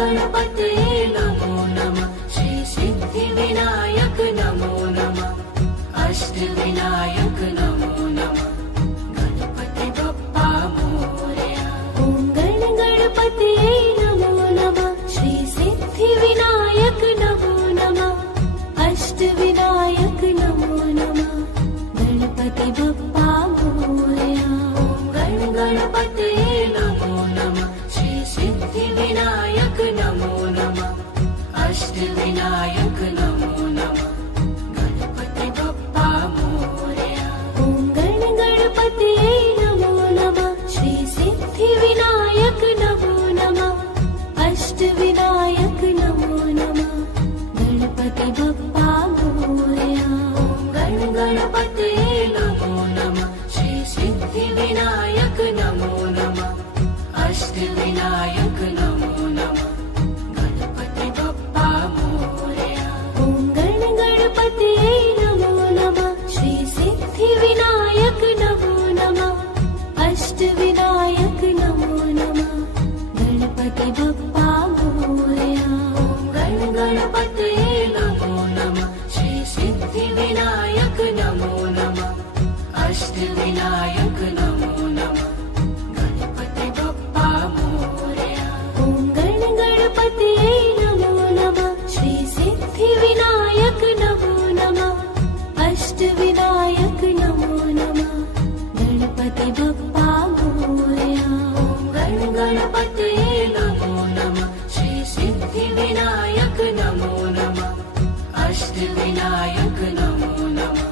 गणपतये नमो नमः श्री सिद्धिविनायक नमो नमः अष्टविनायक नमो नमः गणपति बप्पा मोरया। ॐ गणपतये नमो नमः श्री सिद्धिविनायक नमो नमः अष्टविनायक नमो नमः गणपति बप्पा मोरया। ॐ गणपतये नमो नमः श्री सिद्धिविनायक नमो नमः अष्टविनायक नमो नमः गणपति बप्पा मोरया। ॐ गणपतये नमो नमः श्री सिद्धिविनायक नमो नमः अष्टविनायक नमो नमः गणपति बप्पा मोरया। ॐ गणपतये नमो नमः श्री सिद्धिविनायक नमो नमः अष्टविनायक नमो नमः गणपति बप्पा मोरया। ॐ गणपतये नमो नमः श्री सिद्धिविनायक नमो नमः अष्टविनायक नमो नमः गणपति बप्पा मोरया। ॐ गणपतये नमो नमः श्री सिद्धिविनायक नमो नमः अष्टविनायक नमो नमः गणपति बप्पा मोरया। ॐ गणपतये नमो नमः श्री सिद्धिविनायक नमो नमः अष्टविनायक नमो नमः गणपति बप्पा मोरया। ॐ गणपतये नमो नमः श्री सिद्धिविनायक नमो नमः अष्टविनायक नमो नमः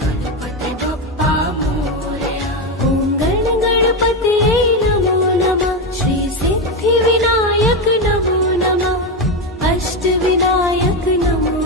गणपति बप्पा मोरया। ॐ गणपतये नमो नमः श्री सिद्धिविनायक नमो नमः अष्टविनायक नमो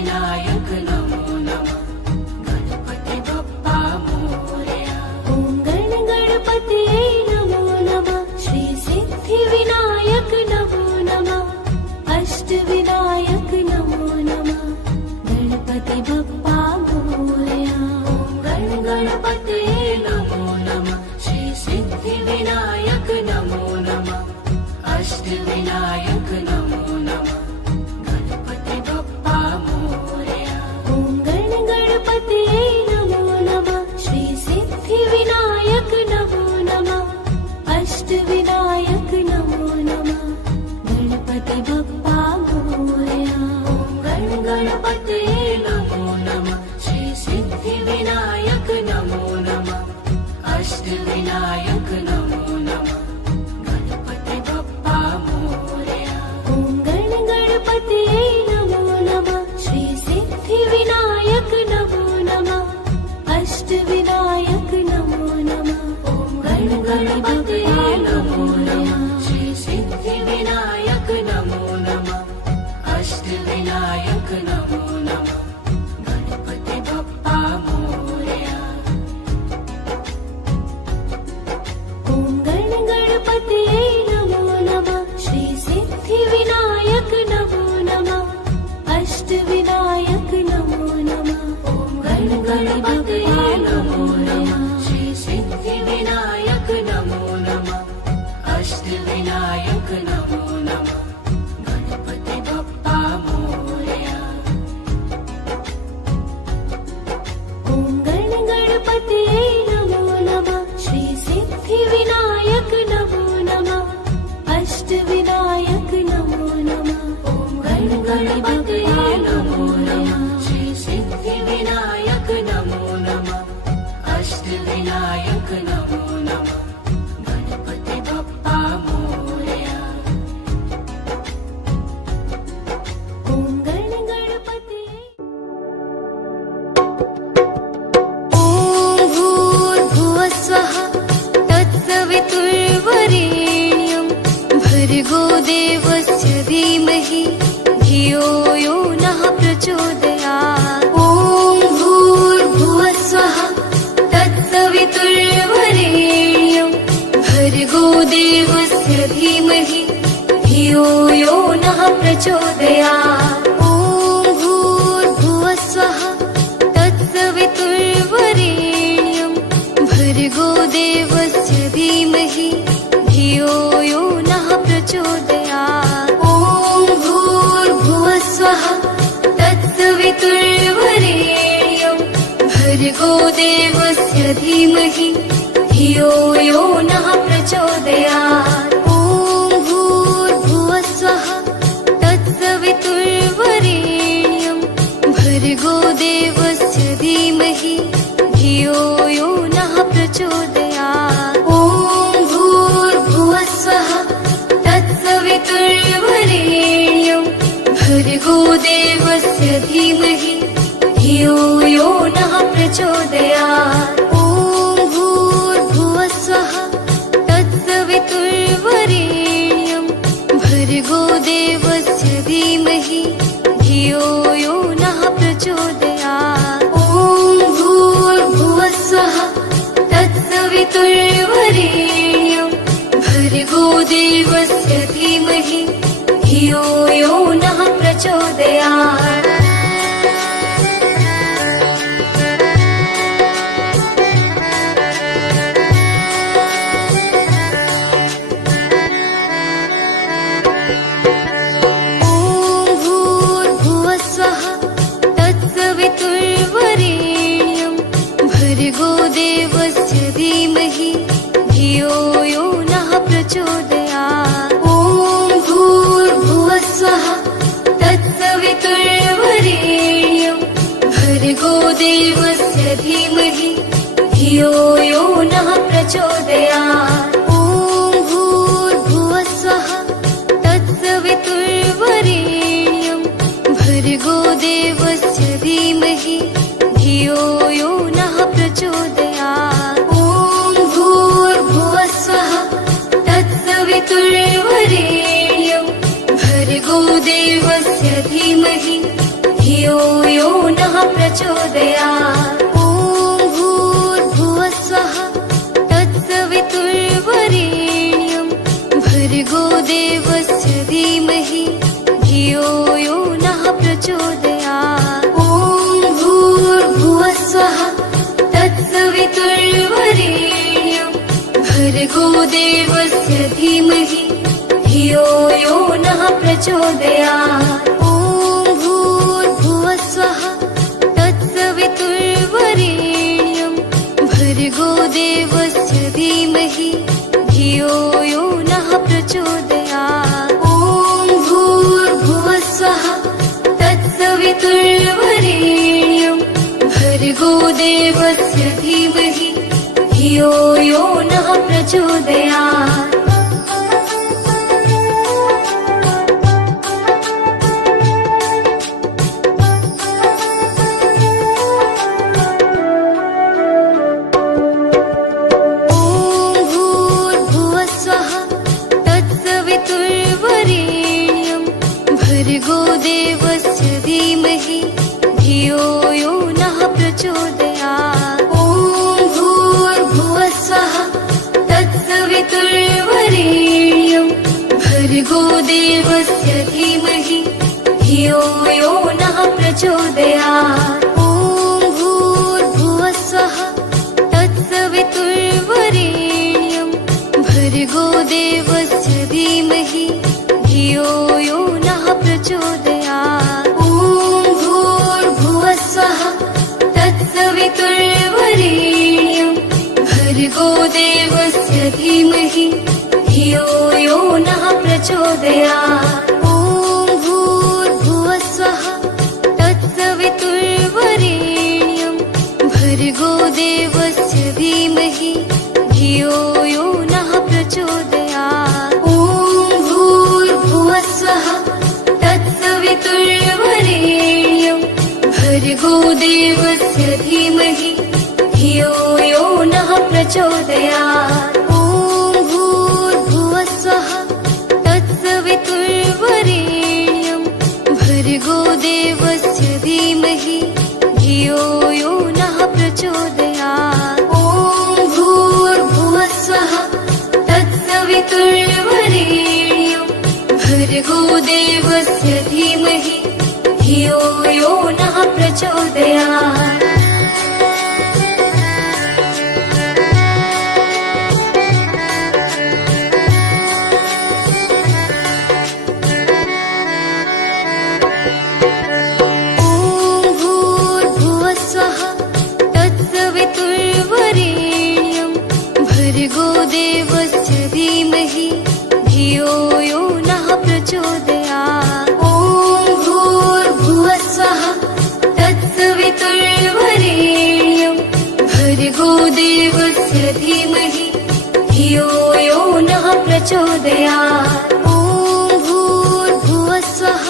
अष्टविनायक नमो नमः गणपति बप्पा मोरया ॐ गणपतये नमो नमः श्री सिद्धिविनायक नमो नमः अष्टविनायक नमो नमः गणपति बप्पा मोरया गणपतये नमो नमः श्री सिद्धिविनायक नमो नमः अष्टविनायक नमो नमः गणपति बप्पा मोरया ॐ गणपतये नमो नमः श्री सिद्धिविनायक नमो नमः अष्टविनायक नमो नमः गणपति बप्पा मोरया गणपतये नमो नमः श्री सिद्धिविनायक नमो नमः अष्टविनायक नमो नमः गणपति बप्पा मोरया ॐ गणपतये नमो नमः श्री सिद्धिविनायक नमो नमः अष्टविनायक नमो नमः गणपतये नमो नमः श्री सिद्धिविनायक नमो नमः अष्टविनायक नमो नमः गणपति बप्पा मोरया ॐ गणपतये नमो नमः श्री सिद्धिविनायक नमो नमः अष्टविनायक नमो नमः गणपतये नमो नमः श्री सिद्धिविनायक नमो नमः अष्टविनायक नमो नमः गणपति बप्पा मोरया ॐ गणपतये नमो नमः श्री सिद्धिविनायक नमो नमः अष्टविनायक नमो नमः गणपतये नमो नमः श्री सिद्धिविनायक नमो नमः अष्टविनायक नमो नमः गणपति बप्पा मोरया ॐ गणपतये ॐ भूर्भुवस्वः तत्सवितुर्वरेण्यं भर्गो देवस्य धीमहि धियो यो नः प्रचोदयात् ॐ भूर्भुवस्वः तत्सवितुर्वरेण्यं भर्गो देवस्य धीमहि धियो यो नः प्रचोदयात् ॐ भूर्भुवस्वः तत्सवितुर्वरेण्यं भर्गो देवस्य धीमहि धियो यो नः प्रचोदयात् ॐ भूर्भुवस्वः तत्सवितुर्वरेण्यं भर्गो देवस्य धीमहि धियो यो नः प्रचोदयात् ॐ भूर्भुवस्वः तत्सवितुर्वरेण्यं भर्गो देवस्य धीमहि धियो यो नः प्रचोदयात् ॐ भूर्भुवस्वः तत्सवितुर्वरेण्यं भर्गो देवस्य धीमहि धियो यो नः प्रचोदयात् ॐ भूर्भुवस्वः तत्सवितुर्वरेण्यं भर्गो देवस्य धीमहि धियो यो नः प्रचोदयात् ॐ भूर्भुवस्वः तत्सवितुर्वरेण्यं भर्गो देवस्य धीमहि धियो यो नः प्रचोदयात् ॐ भूर्भुवस्वः तत्सवितुर्वरेण्यं भर्गो देवस्य धीमहि धियो यो नः प्रचोदयात् ॐ भूर्भुवस्वः तत्सवितुर्वरेण्यं भर्गो देवस्य धीमहि धियो यो नः प्रचोदयात् ॐ भूर्भुवस्वः तत्सवितुर्वरेण्यं भर्गो देवस्य धीमहि धियो यो नः प्रचोदयात् ॐ भूर्भुवस्वः तत्सवितुर्वरेण्यं भर्गो देवस्य धीमहि धियो यो नः प्रचोदयात् ॐ भूर्भुवः स्वः तत्सवितुर्वरेण्यं भर्गो देवस्य धीमहि धियो यो नः प्रचोदयात् ॐ भूर्भुवः स्वः तत्सवितुर्वरेण्यं भर्गो देवस्य धीमहि धियो यो नः प्रचोदयात् ॐ भूर्भुवः स्वः तत्सवितुर्वरेण्यं भर्गो देवस्य धीमहि धियो यो नः प्रचोदयात् ॐ भूर्भुवः स्वः तत्सवितुर्वरेण्यं भर्गो देवस्य धीमहि धियो यो नः प्रचोदयात् भर्गो देवस्य धीमहि धियो यो नः प्रचोदयात् ॐ भूर्भुवः स्वः तत्सवितुर्वरेण्यं भर्गो देवस्य धीमहि धियो यो नः प्रचोदयात् ॐ भूर्भुवः स्वः तत्सवितुर्वरेण्यं भर्गो देवस्य धीमहि धियो यो नः प्रचोदयात् ॐ भूर्भुवः स्वः तत्सवितुर्वरेण्यं भर्गो देवस्य धीमहि धियो यो नः प्रचोदयात् ॐ भूर्भुवः स्वः तत्सवितुर्वरेण्यं भर्गो देवस्य धीमहि धियो यो नः प्रचोदयात् ॐ भूर्भुवः स्वः तत्सवितुर्वरेण्यं भर्गो देवस्य धीमहि धियो यो नः प्रचोदयात् ॐ भूर्भुवः स्वः तत्सवितुर्वरेण्यं भर्गो देवस्य धीमहि धियो यो नः प्रचोदयात् ॐ भूर्भुवः स्वः तत्सवितुर्वरेण्यं भर्गो देवस्य धीमहि धियो यो नः प्रचोदयात् भर्गो देवस्य धीमहि धियो यो नः प्रचोदयात् ॐ भूर्भुवः स्वः तत्सवितुर्वरेण्यं भर्गो देवस्य धीमहि धियो यो नः प्रचोदयात् ॐ भूर्भुवः स्वः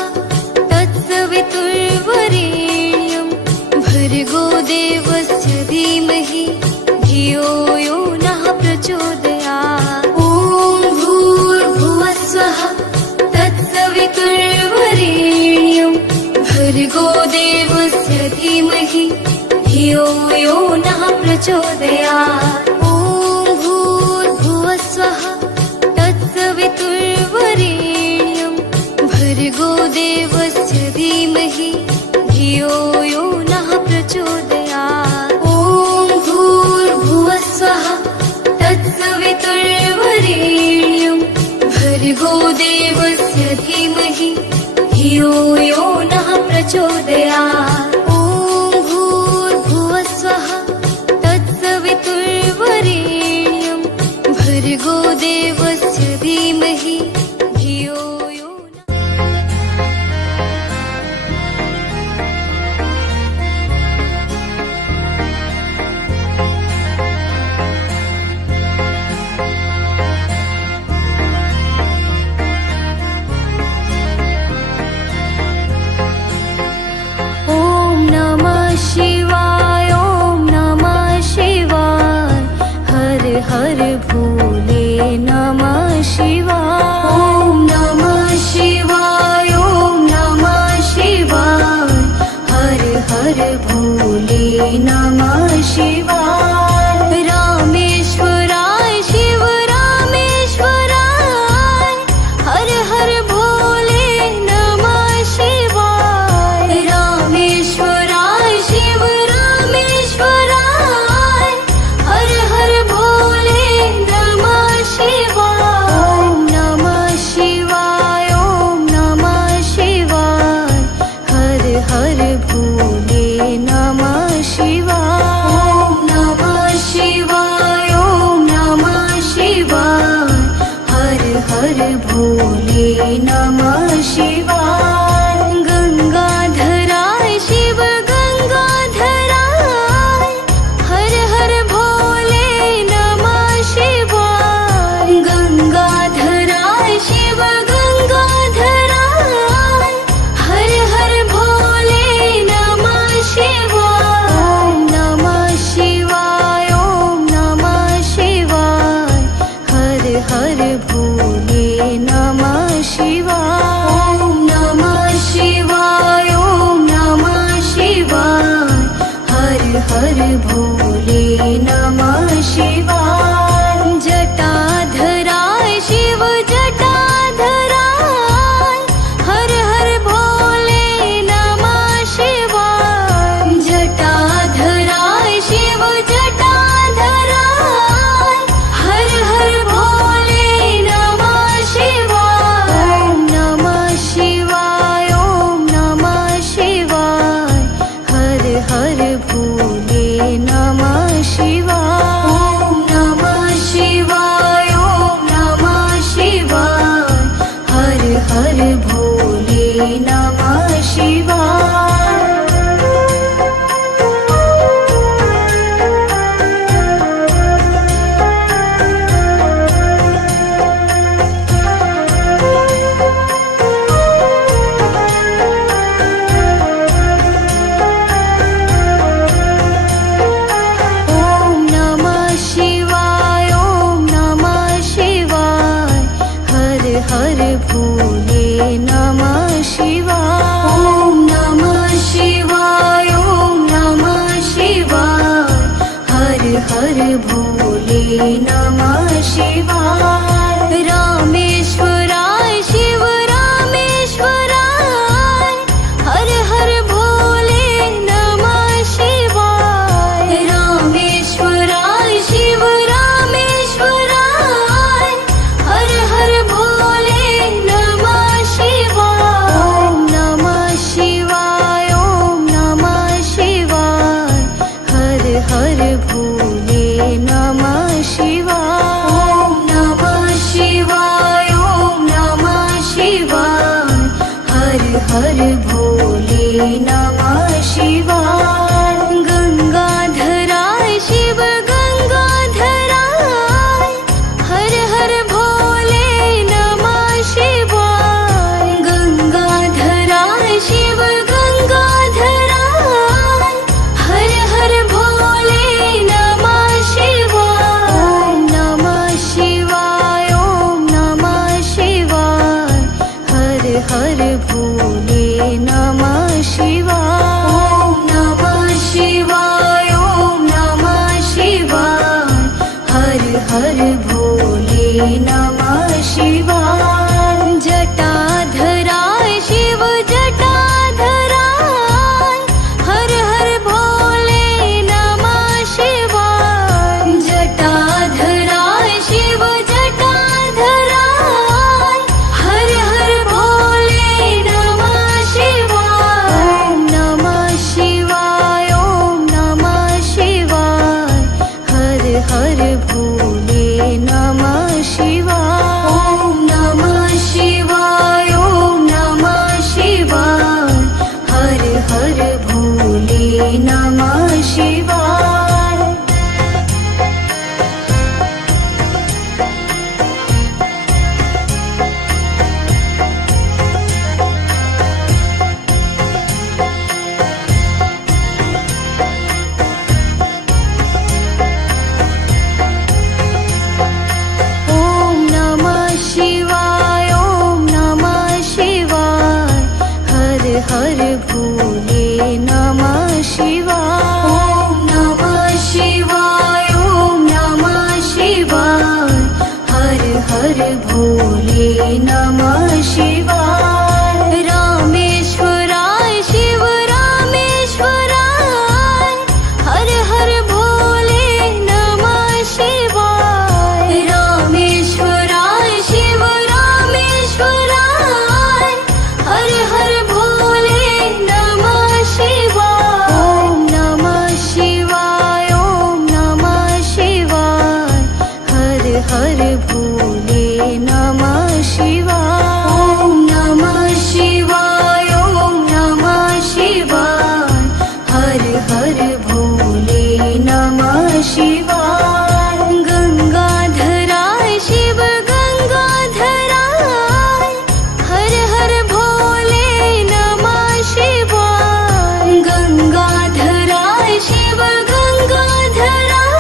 तत्सवितुर्वरेण्यं भर्गो देवस्य धीमहि धियो यो नः प्रचोदयात् ॐ भूर्भुवः स्वः तत्सवितुर्वरेण्यं भर्गो देवस्य धीमहि धियो यो नः प्रचोदयात् ॐ भूर्भुवः स्वः तत्सवितुर्वरेण्यं भर्गो देवस्य धीमहि धियो यो नः प्रचोदयात् ॐ भूर्भुवः स्वः तत्सवितुर्वरेण्यं भर्गो देवस्य धीमहि धियो यो नः प्रचोदयात् ॐ भूर्भुवः स्वः तत्सवितुर्वरेण्यं भर्गो देवस्य धीमहि धियो यो हर भोले नमः शिवाय ॐ नमः शिवाय ॐ नमः शिवाय हर हर भोले नमः शिवाय। रामेश्वराय शिव रामेश्वराय, हर हर भोले नमः शिवाय। रामेश्वराय शिव रामेश्वराय, हर हर भोले नमः शिवाय। ओम नमः शिवाय, ओम नमः शिवाय, हर हर भोले नमः शिवाय। ओम नमः शिवाय, ओम नमः शिवाय, हर हर भोले नमः शिवाय। गंगाधराय शिव गंगाधराय, हर हर भोले नमः शिवाय। गंगाधराय शिव गंगाधराय, हर हर भोले नमः शिवाय। ओम नमः शिवाय, ओम नमः शिवाय, हर हर भोले नमः शिवाय। ओम नमः शिवाय, ओम नमः शिवाय, हर हर भोले नमः शिवाय। जटाधराय शिव जटाधराय, हर हर भोले नमः शिवाय। जटाधराय शिव जटाधराय, हर हर भोले नमः शिवाय। ओम नमः शिवाय, ओम नमः शिवाय, हर हर भोले नमः शिवाय। ओम नमः शिवाय, ओम नमः शिवाय, हर हर भोले नमः शिवाय। ओम नमः शिवाय, ओम नमः शिवाय, हर हर भोले नमः शिवाय। ओम नमः शिवाय, ओम नमः शिवाय, हर हर भोले नमः शिवाय। रामेश्वराय शिव रामेश्वराय, हर हर भोले नमः शिवाय। रामेश्वराय शिव रामेश्वराय, हर हर भोले नमः शिवाय। ओम नमः शिवाय, ओम नमः शिवाय, हर हर भोले नमः शिवाय। ओम नमः शिवाय, ओम नमः शिवाय, हर हर भोले नमः शिवाय। गंगाधराय शिव गंगाधराय, हर हर भोले नमः शिवाय। गंगाधराय शिव गंगाधराय, हर हर भोले नमः शिवाय। ओम नमः शिवाय, ओम नमः शिवाय, हर हर भोले नमः शिवाय। ओम नमः शिवाय, ओम नमः शिवाय, हर हर भोले नमः शिवाय। जटाधराय शिव जटाधराय, हर हर भोले नमः शिवाय। जटाधराय शिव जटाधराय, हर हर भोले नमः शिवाय। ओम नमः शिवाय, ओम नमः शिवाय, हर हर भोले नमः शिवाय। ओम नमः शिवाय, ओम नमः शिवाय, हर हर भोले नमः शिवाय। हर भोले नमः शिवाय ॐ नमः शिवाय ॐ नमः शिवाय हर हर भोले नमः शिवाय रामेश्वराय शिव रामेश्वराय हर हर भोले नमः शिवाय रामेश्वराय शिव रामेश्वराय हर हर भोले नमः शिवाय ॐ नमः शिवाय ॐ नमः शिवाय हर हर भोले नमः शिवाय ॐ नमः शिवाय ॐ नमः शिवाय हर हर भोले नमः शिवाय गंगाधराय शिव गंगाधराय हर हर भोले नमः शिवाय गंगाधराय शिव गंगाधराय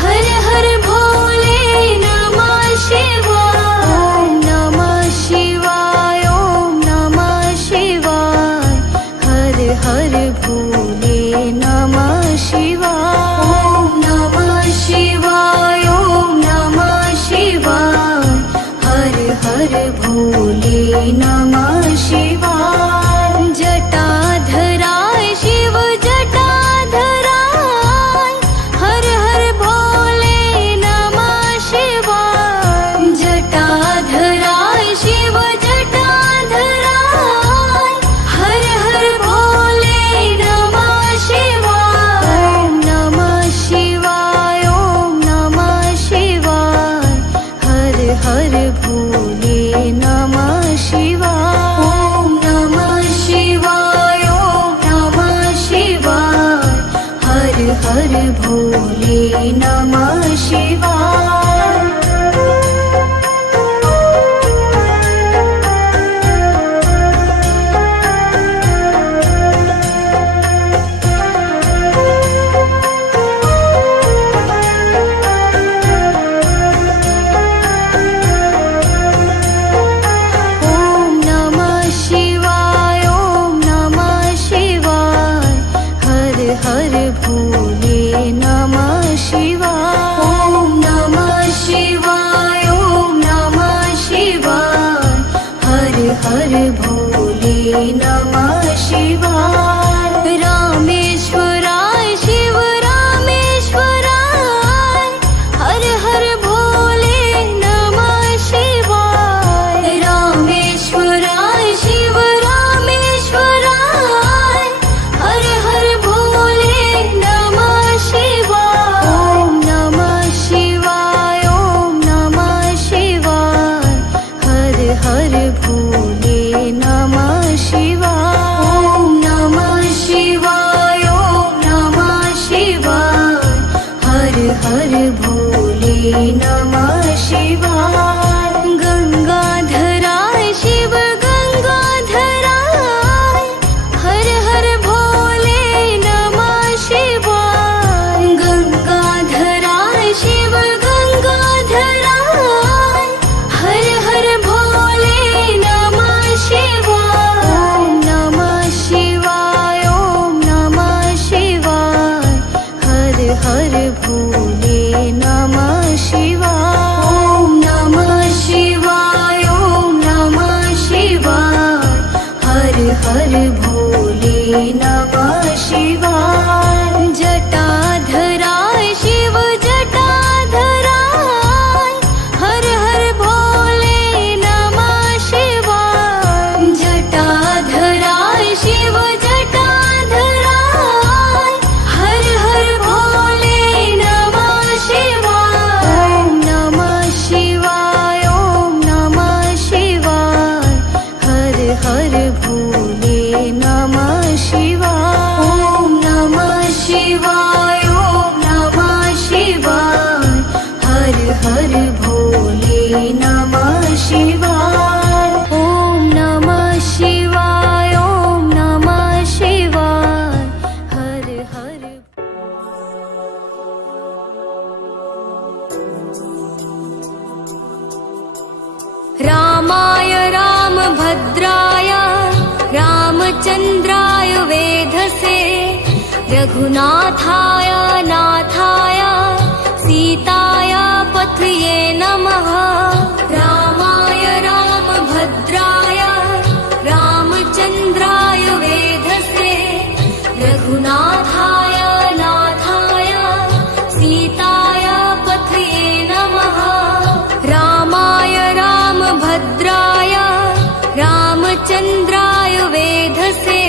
हर हर भोले नमः शिवाय ॐ नमः शिवाय ॐ नमः शिवाय हर हर भोले नमः शिवाय ॐ नमः शिवाय ॐ नमः शिवाय हर हर भोले नमः शिवाय जटाधराय शिव जटाधराय हर हर भोले नमः शिवाय जटाधराय शिव जटाधराय हर हर भोले नमः शिवाय ॐ नमः शिवाय ॐ नमः शिवाय हर हर भोले नमः शिवाय ॐ नमः शिवाय ॐ नमः शिवाय हर हर भोले नमः शिवाय ॐ नमः शिवाय ॐ नमः शिवाय हर हर भोले नमः शिवाय ॐ नमः शिवाय ॐ नमः शिवाय हर हर भोले नमः शिवाय रामेश्वराय शिव रामेश्वराय हर हर भोले नमः शिवाय रामेश्वराय शिव रामेश्वराय हर हर भोले नमः शिवाय ॐ नमः शिवाय ॐ नमः शिवाय हर हर भोले नमः शिवाय ॐ नमः शिवाय ॐ नमः शिवाय हर हर भोले नमः शिवाय गंगाधराय शिव गंगाधराय हर हर भोले नमः शिवाय गंगाधराय शिव गंगाधराय हर हर भोले नमः शिवाय ॐ नमः शिवाय ॐ नमः शिवाय हर हर भोले नमः शिवाय ॐ नमः शिवाय ॐ नमः शिवाय हर हर भोले नमः शिवाय जटाधराय शिव जटाधराय हर हर भोले नमः शिवाय जटाधराय शिव जटाधराय हर हर भोले नमः शिवाय ॐ नमः शिवाय ॐ नमः शिवाय हर हर भोले नमः शिवाय ॐ नमः रघुनाथाय नाथाय सीताय पथये नमः। रामाय रामभद्राय रामचन्द्राय वेधसे रघुनाथाय नाथाय सीताय पथये नमः। रामाय रामभद्राय रामचन्द्राय वेधसे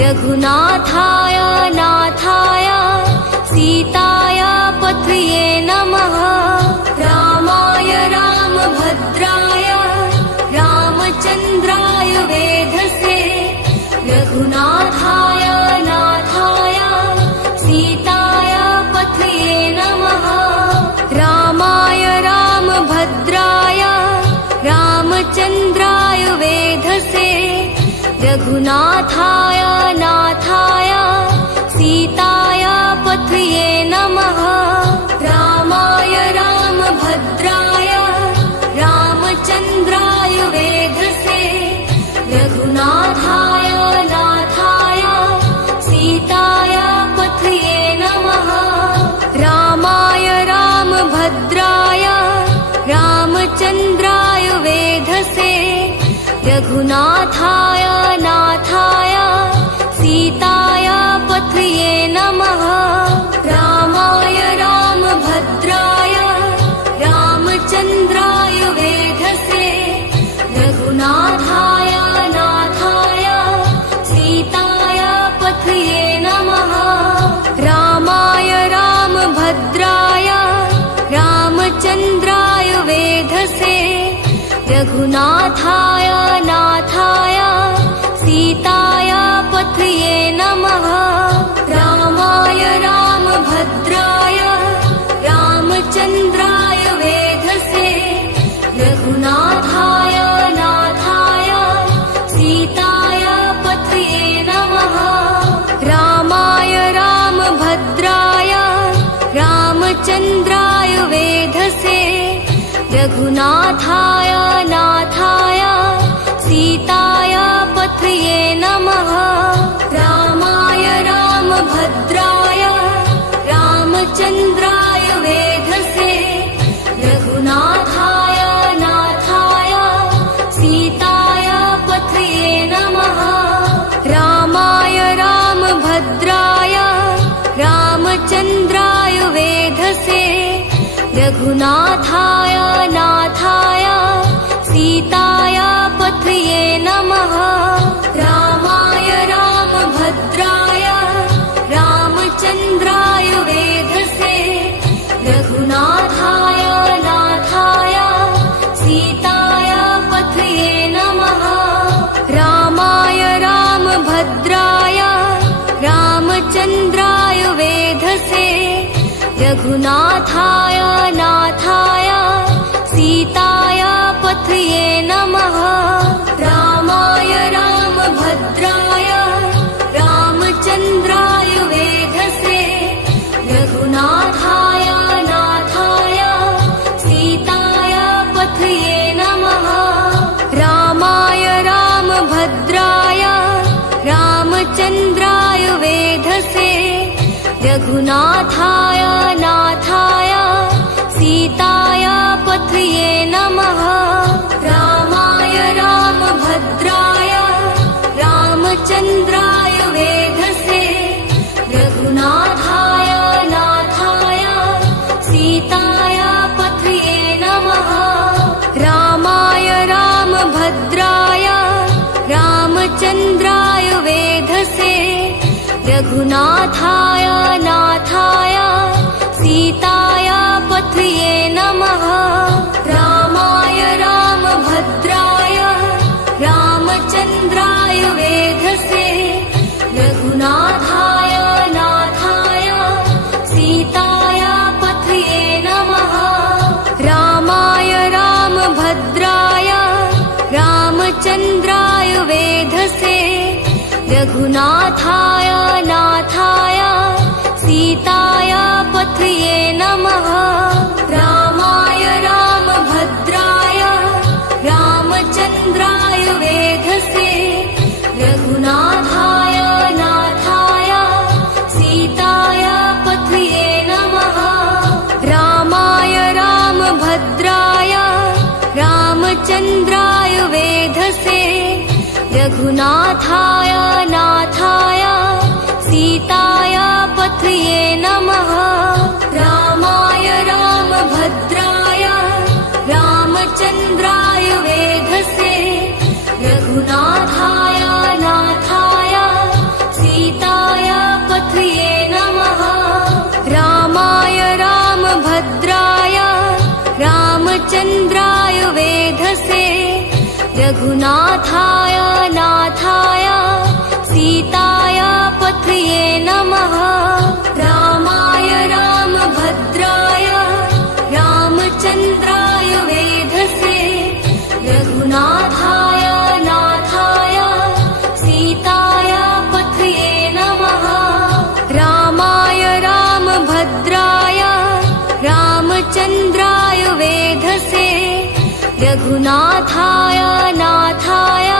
रघुनाथाय नाथाय सीताय पथये नमः। रामाय रामभद्राय रामचन्द्राय वेधसे रघुनाथाय नाथाय सीताय पथये नमः। रामाय रामभद्राय रामचन्द्राय वेधसे रघुनाथाय नाथाय सीताय पथये नमः। रामाय रामभद्राय रामचन्द्राय वेधसे रघुनाथाय नाथाय सीताय पथये नमः। रामाय रामभद्राय रामचन्द्राय वेधसे रघुनाथाय नाथाय सीताय पथये नमः। रामाय रामभद्राय रामचन्द्राय वेधसे रघुनाथाय नाथाय सीताय पथये नमः। रामाय रामभद्राय रामचन्द्राय वेधसे रघुनाथाय नाथाय सीताय पथये नमः। रामाय रामभद्राय रामचन्द्राय वेधसे रघुनाथाय नाथाय सीताय पथये नमः। रामाय रामभद्राय रामचन्द्राय वेधसे रघुनाथाय नाथाय सीताय पथये नमः। रामाय रामभद्राय रामचन्द्राय वेधसे रघुनाथाय नाथाय सीताय पथये नमः। रामाय रामभद्राय रामचन्द्राय वेधसे रघुनाथाय नाथाय सीताय पथये नमः। रामाय रामभद्राय रामचन्द्राय वेधसे रघुनाथाय नाथाय सीताय पथये नमः। रामाय रामभद्राय रामचन्द्राय वेधसे रघुनाथाय नाथाय सीताय पथये नमः। रामाय रामभद्राय रामचन्द्राय वेधसे रघुनाथाय नाथाय सीताय पथये नमः। रामाय रामभद्राय रामचन्द्राय वेधसे रघुनाथाय नाथाय सीताय पथये नमः। रामाय रामभद्राय रामचन्द्राय वेधसे रघुनाथाय नाथाय सीताय पथये नमः। रामाय रामभद्राय रामचन्द्राय वेधसे रघुनाथाय नाथाय सीताय पथये नमः। रामाय रामभद्राय रामचन्द्राय वेधसे रघुनाथाय नाथाय सीताय पथये नमः। रामाय रामभद्राय रामचन्द्राय वेधसे रघुनाथाय नाथाय सीताय पथये नमः। रामाय रामभद्राय रामचन्द्राय वेधसे रघुनाथाय नाथाय रघुनाथाय नाथाय सीताय पथये नमः रामाय रामभद्राय रामचन्द्राय वेधसे रघुनाथाय नाथाय सीताय पथये नमः रामाय रामभद्राय रामचन्द्राय वेधसे रघुनाथाय नाथाय सीताय पथये नमः रामाय रामभद्राय रामचन्द्राय वेधसे रघुनाथाय नाथाय सीताय पथये नमः रामाय रामभद्राय रामचन्द्राय वेधसे रघुनाथाय नाथाय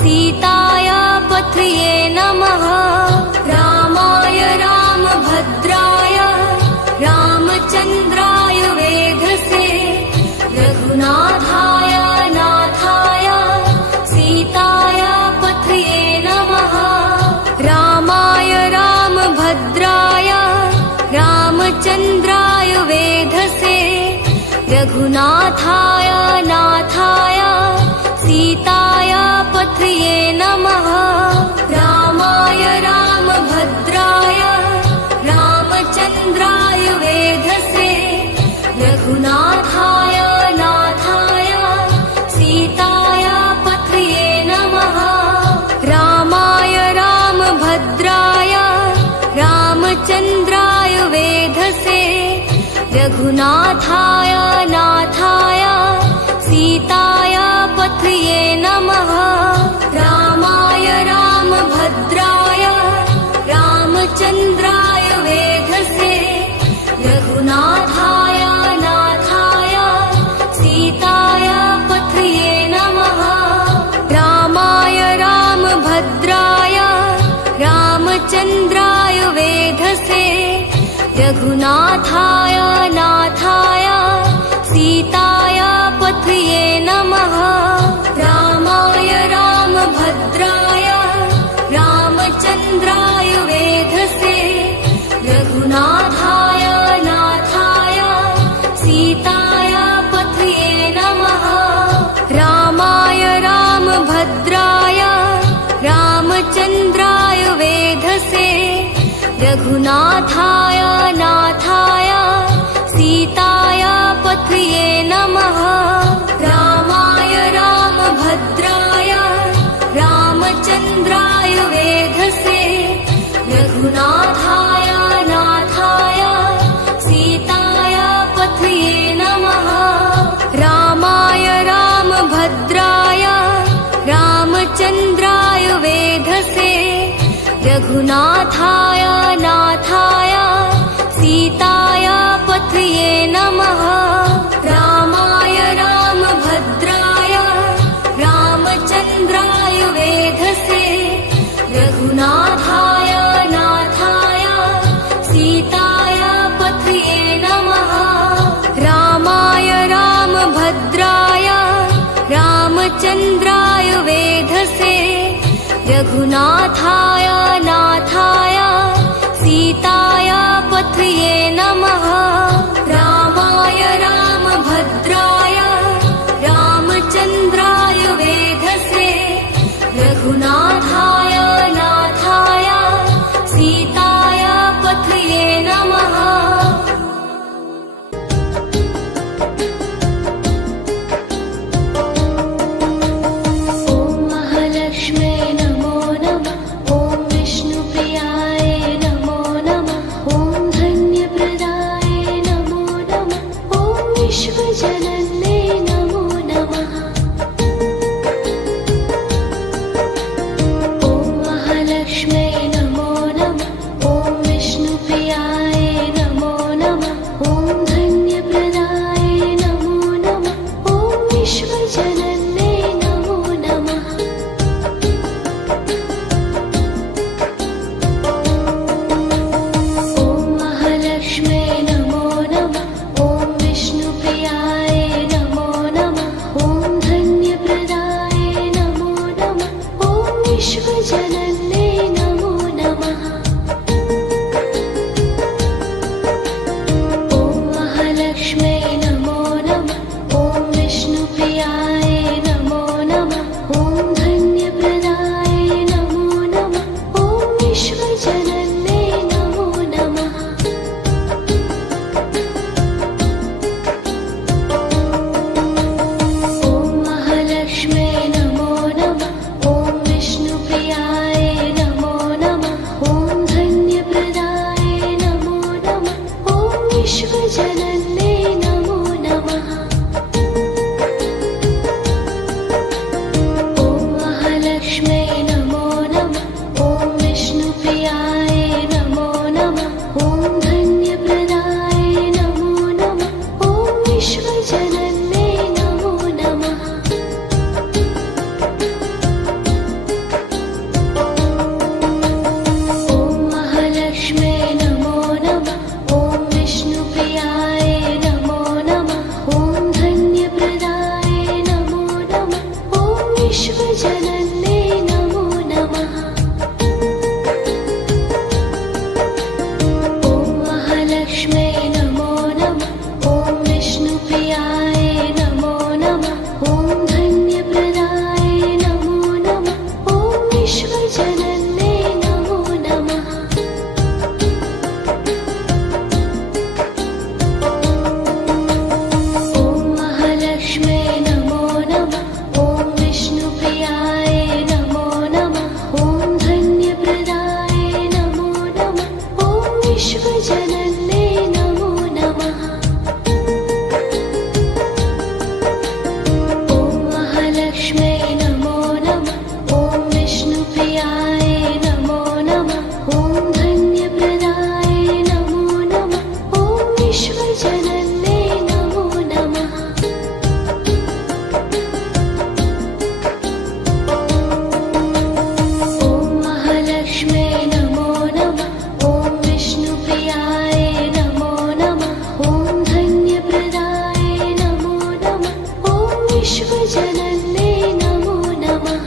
सीताय पथये नमः रामाय रामभद्राय रामचन्द्राय वेधसे रघुनाथाय नाथाय सीताय पथये नमः रामाय रामभद्राय रामचन्द्राय वेधसे रघुनाथाय नाथाय सीताय पथये नमः रामाय रामभद्राय रामचन्द्राय वेधसे रघुनाथाय नाथाय सीताय पथये नमः रामाय रामभद्राय रामचन्द्राय वेधसे रघुनाथाय नाथाय सीताय पथये नमः रामाय रामभद्राय रामचन्द्राय वेधसे रघुनाथाय नाथाय सीताय पथये नमः रामाय रामभद्राय रामचन्द्राय वेधसे रघुनाथाय नाथाय सीताय पथये नमः रामाय रामभद्राय रामचन्द्राय वेधसे रघुनाथाय नाथाय सीताय पथये नमः रामाय रामभद्राय रामचन्द्राय वेधसे रघुनाथाय नाथाय सीताय पथये नमः रामाय रामभद्राय रामचन्द्राय वेधसे रघुनाथाय नाथाय सीताय पथये नमः रामाय रामभद्राय रामचन्द्राय वेधसे रघुनाथाय नाथाय सीताय पथये नमः रामाय रामभद्राय रामचन्द्राय वेधसे रघुनाथाय नाथाय सीताय पथये नमः रामाय रामभद्राय रामचन्द्राय वेधसे रघुनाथाय नाथाय सीताय पथये नमः रामाय रामभद्राय रामचन्द्राय वेधसे रघुनाथाय नाथाय सीताय पथये नमः ॐ महालक्ष्म्यै नमो नमः ॐ विश्वजनन्ये नमो नमः। ॐ महालक्ष्म्यै नमो नमः। ॐ विष्णुप्रियाय नमो नमः। ॐ धन्यप्रदाय नमो नमः। ॐ विश्वजनन्ये नमो नमः। ॐ महालक्ष्म्यै नमो नमः। ॐ विष्णुप्रियाय नमो नमः। ॐ धन्यप्रदाय नमो नमः। ॐ विश्वजनन्ये नमो नमः।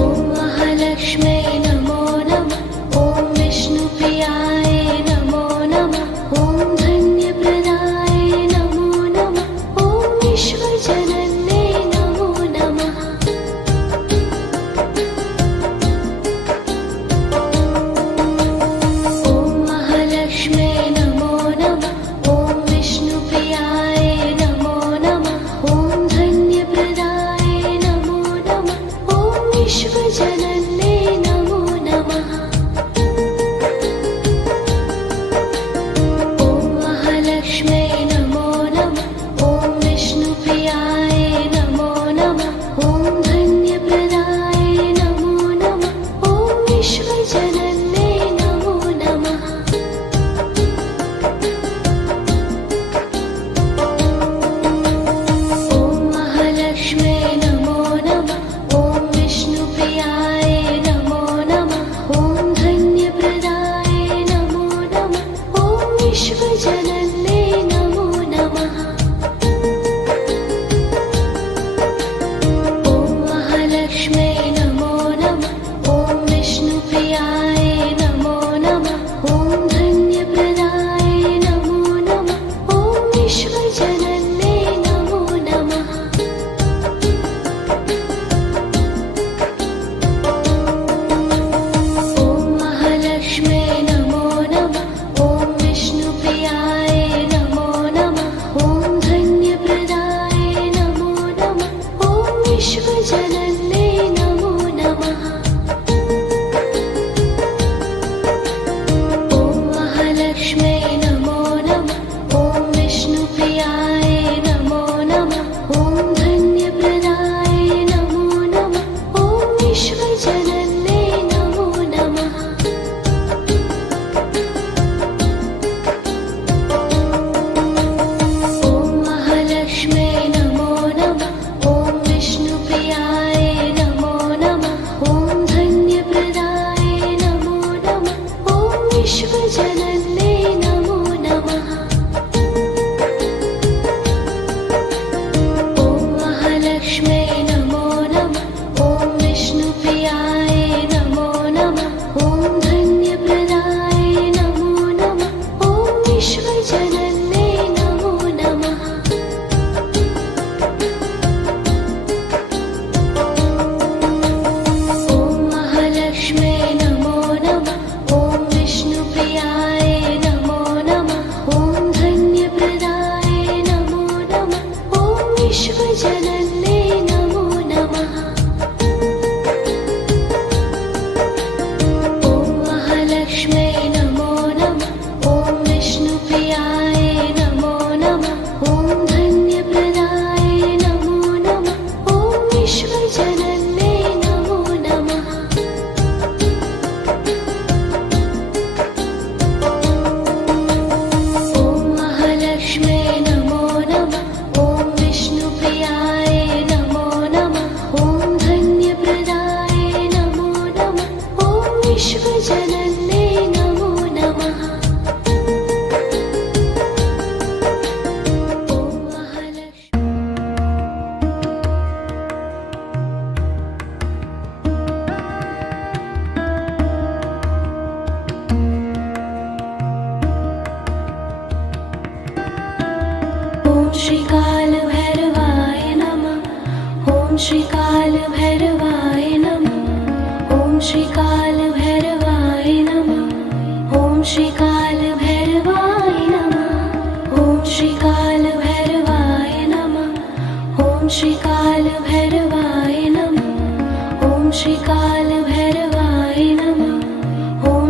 ॐ महालक्ष्म्यै नमो नमः। ॐ विष्णुप्रियाय नमो नमः। ॐ धन्यप्रदाय नमो नमः। ॐ विश्वजनन्ये नमो नमः। ॐ महालक्ष्म्यै नमो नमः। ॐ विष्णुप्रियाय नमो नमः। ॐ धन्यप्रदाय नमो नमः। ॐ विश्वजनन्ये नमो नमः। ॐ महालक्ष्म्यै नमो नमः। ॐ विष्णुप्रियाय नमो नमः। ॐ धन्यप्रदाय नमो नमः। ॐ विश्वजनन्ये नमो नमः। ॐ महालक्ष्म्यै नमो नमः। ॐ विष्णुप्रियाय नमो नमः। ॐ धन्यप्रदाय नमो नमः। ॐ विश्वजनन्ये नमो नमः। ॐ महालक्ष्म्यै नमो नमः। ॐ विष्णुप्रियाय नमो नमः। ॐ धन्यप्रदाय नमो नमः। ॐ विश्वजनन्ये नमो नमः। ॐ महालक्ष्म्यै नमो नमः। ॐ विष्णुप्रियाय नमो नमः। ॐ धन्यप्रदाय नमो नमः। ॐ विश्वजनन्ये नमो नमः। ॐ महालक्ष्म्यै नमो नमः। ॐ विष्णुप्रियाय नमो नमः। ॐ धन्यप्रदाय नमो नमः। ॐ विश्वजनन्ये नमो नमः। ॐ महालक्ष्म्यै नमो नमः। ॐ विष्णुप्रियाय नमो नमः। ॐ धन्यप्रदाय नमो नमः। ॐ विश्वजनन्ये नमो नमः। ॐ महालक्ष्म्यै नमो नमः। ॐ विष्णुप्रियाय नमो नमः। ॐ धन्यप्रदाय नमो नमः। ॐ विश्वजनन्ये नमो नमः। ॐ महालक्ष्म्यै नमो नमः। ॐ विष्णुप्रियाय नमो नमः। ॐ धन्यप्रदाय नमो नमः। ॐ विश्वजनन्ये नमो नमः। ॐ महालक्ष्म्यै नमो नमः। ॐ विष्णुप्रियाय नमो नमः। ॐ धन्यप्रदाय नमो नमः। ॐ विश्वजनन्ये नमो नमः। ॐ महालक्ष्म्यै नमो नमः। ॐ विष्णुप्रियाय नमो नमः। ॐ धन्यप्रदाय नमो नमः। ॐ विश्वजनन्ये नमो नमः। ॐ महालक्ष्मी ॐ श्रीकालभैरवाय नमः। ॐ श्रीकालभैरवाय नमः। ॐ श्रीकालभैरवाय नमः। ॐ श्रीकालभैरवाय नमः। ॐ श्रीकालभैरवाय नमः। ॐ श्रीकालभैरवाय नमः। ॐ श्रीकालभैरवाय नमः।